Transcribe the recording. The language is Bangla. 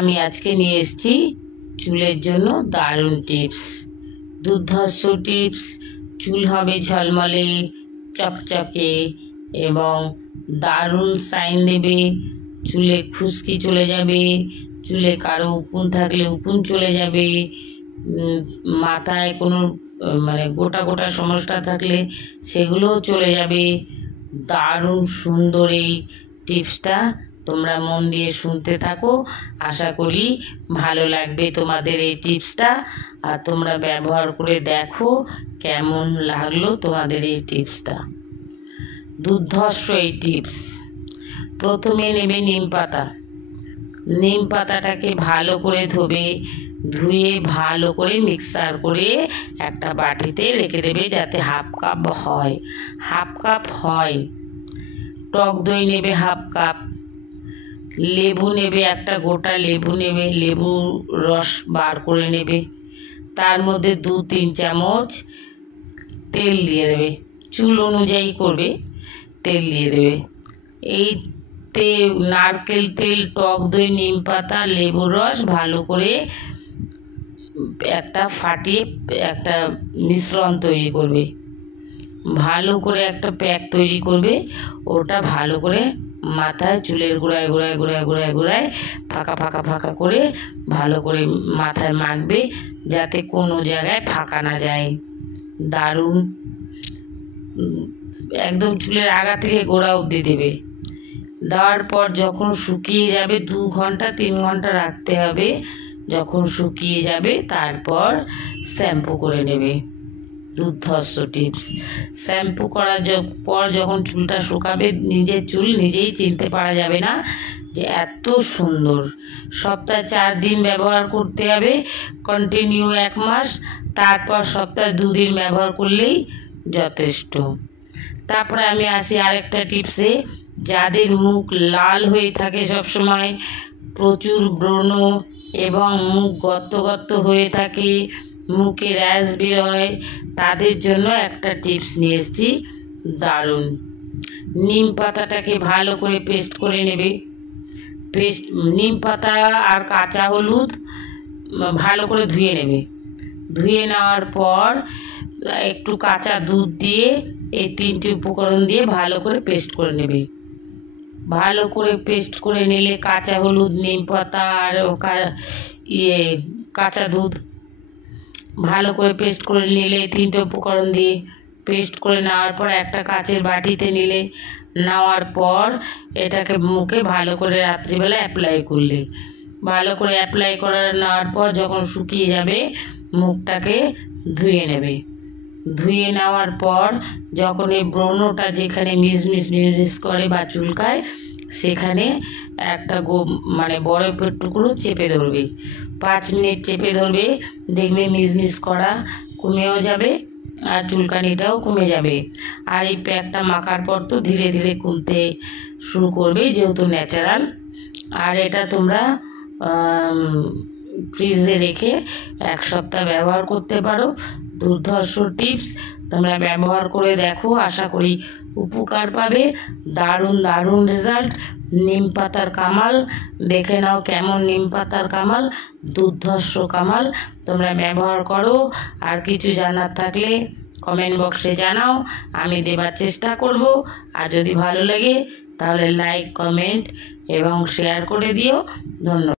আমি আজকে নিয়ে এসেছি চুলের জন্য দারুণ টিপস, দুর্ধর্ষ টিপস। চুল হবে ঝলমলে, চকচকে এবং দারুণ শাইন দেবে। চুলে খুশকি চলে যাবে, চুলে কারো উকুন থাকলে উকুন চলে যাবে, মাথায় কোনো গোটা গোটা সমস্যা থাকলে সেগুলোও চলে যাবে। দারুণ সুন্দর এই টিপসটা, তোমরা মন দিয়ে শুনতে থাকো। আশা করি ভালো লাগবে তোমাদের এই টিপসটা, আর তোমরা ব্যবহার করে দেখো কেমন লাগলো তোমাদের এই টিপসটা। দুর্ধর্ষ এই টিপস। প্রথমে নেবে নিম পাতা। নিম পাতাটাকে ভালো করে ধুয়ে ভালো করে মিক্সার করে একটা বাটিতে রেখে দেবে, যাতে হাফ কাপ হয়। টক দই নেবে হাফ কাপ। লেবু নেবে, একটা গোটা লেবু নেবে, লেবু রস বার করে নেবে। তার মধ্যে 2-3 চামচ তেল দিয়ে দেবে, চুল অনুযায়ী করবে, তেল দিয়ে দেবে। এই নারকেল তেল, টক দই, নিম পাতা, লেবুর রস ভালো করে ফাটিয়ে একটা মিশ্রণ তৈরি করবে। ভালো করে একটা প্যাক তৈরি করবে, ওটা ভালো করে মাথায় চুলের গোড়ায় ফাঁকা করে ভালো করে মাথায় মাখবে, যাতে কোনো জায়গায় ফাঁকা না যায়। দারুণ একদম চুলের আগা থেকে গোড়া অবধি দেবে। দেওয়ার পর যখন শুকিয়ে যাবে, 2 ঘন্টা 3 ঘন্টা রাখতে হবে। যখন শুকিয়ে যাবে তারপর শ্যাম্পু করে নেবে। দুর্ধর্ষ টিপস। শ্যাম্পু করার পর যখন চুলটা শুকাবে, নিজের চুল নিজেই চিনতে পারা যাবে না যে এত সুন্দর। সপ্তাহে 4 দিন ব্যবহার করতে হবে, কন্টিনিউ 1 মাস। তারপর সপ্তাহে 2 দিন ব্যবহার করলেই যথেষ্ট। তারপরে আমি আসি আরেকটা টিপসে। যাদের মুখ লাল হয়ে থাকে সবসময়, প্রচুর ব্রণ এবং মুখ গর্ত হয়ে থাকে, মুখে র্যাশ বেরোয়, তাদের জন্য একটা টিপস নিয়ে এসেছি দারুণ। নিম পাতাটাকে ভালো করে পেস্ট করে নেবে। নিম পাতা আর কাঁচা হলুদ ভালো করে ধুয়ে নেবে। ধুয়ে নেওয়ার পর একটু কাঁচা দুধ দিয়ে এই 3টি উপকরণ দিয়ে ভালো করে পেস্ট করে নেবে। ভালো করে পেস্ট করে নিলে কাঁচা হলুদ, নিম পাতা আর কাঁচা দুধ ভালো করে পেস্ট করে নিলে, 3টে উপকরণ দিয়ে পেস্ট করে নেওয়ার পর একটা কাচের বাটিতে নেওয়ার পর এটাকে মুখে ভালো করে রাত্রিবেলা অ্যাপ্লাই করলে, ভালো করে অ্যাপ্লাই নেওয়ার পর যখন শুকিয়ে যাবে, মুখটাকে ধুয়ে নেবে। ধুয়ে নেওয়ার পর যখন এই ব্রণটা যেখানে মিজমিজ করে বা চুলকায়, সেখানে একটা বরফের টুকরো চেপে ধরবে। 5 মিনিট চেপে ধরবে, দেখবে মিজমিজ করা কমেও যাবে আর চুলকানিটাও কমে যাবে। আর এই প্যাকটা মাখার পর তো ধীরে ধীরে কমতে শুরু করবে, যেহেতু ন্যাচারাল। আর এটা তোমরা ফ্রিজে রেখে 1 সপ্তাহ ব্যবহার করতে পারো। দুর্ধর্ষ টিপস, তোমরা ব্যবহার করে দেখো, আশা করি উপকার পাবে। দারুণ রেজাল্ট। নিম পাতার কামাল, দেখে নাও কেমন নিম পাতার কামাল, দুর্ধর্ষ কামাল। তোমরা ব্যবহার করো। আর কিছু জানার থাকলে কমেন্ট বক্সে জানাও, আমি দেবার চেষ্টা করব। আর যদি ভালো লাগে তাহলে লাইক, কমেন্ট এবং শেয়ার করে দিও। ধন্যবাদ।